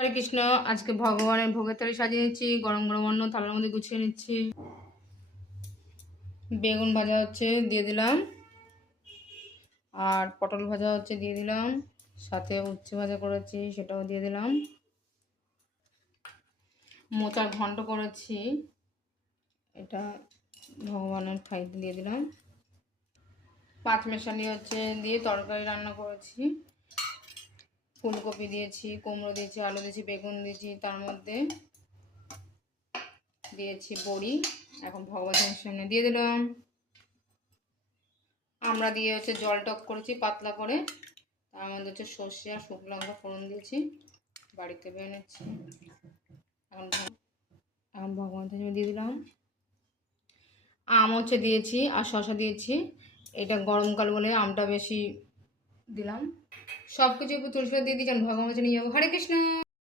হরে কৃষ্ণ। আজকে ভগবানের ভোগের থালি সাজিয়ে নিচ্ছি, গরম গরম অন্ন থালার মধ্যে গুছিয়ে নিচ্ছি। বেগুন ভাজা হচ্ছে, দিয়ে দিলাম। আর পটল ভাজা হচ্ছে, দিয়ে দিলাম। সাথে উচ্ছে ভাজা করেছি, সেটাও দিয়ে দিলাম। মোচার ঘন্ট করেছি, এটা ভগবানের খাইতে দিয়ে দিলাম। পাঁচ মেশালি হচ্ছে দিয়ে তরকারি রান্না করেছি। ফুলকপি দিয়েছি, কুমড়ো দিয়েছি, আলু দিয়েছি, বেগুন দিয়েছি, তার মধ্যে দিয়েছি বড়ি। এখন ভগবানের সামনে দিয়ে দিলাম। আমরা দিয়ে হচ্ছে জল টক করেছি পাতলা করে, তার মধ্যে হচ্ছে সর্ষে আর শুকনো লঙ্কা ফোড়ন দিয়েছি, বাড়িতে বেনেছি। এখন ভগবানের সামনে দিয়ে দিলাম। আম হচ্ছে দিয়েছি আর শশা দিয়েছি, এটা গরমকাল বলে আমটা বেশি দিলাম। সব কিছু তুলসী দিয়ে দিয়েছি, ভগবানের নিয়ে যাবো। হরে কৃষ্ণ।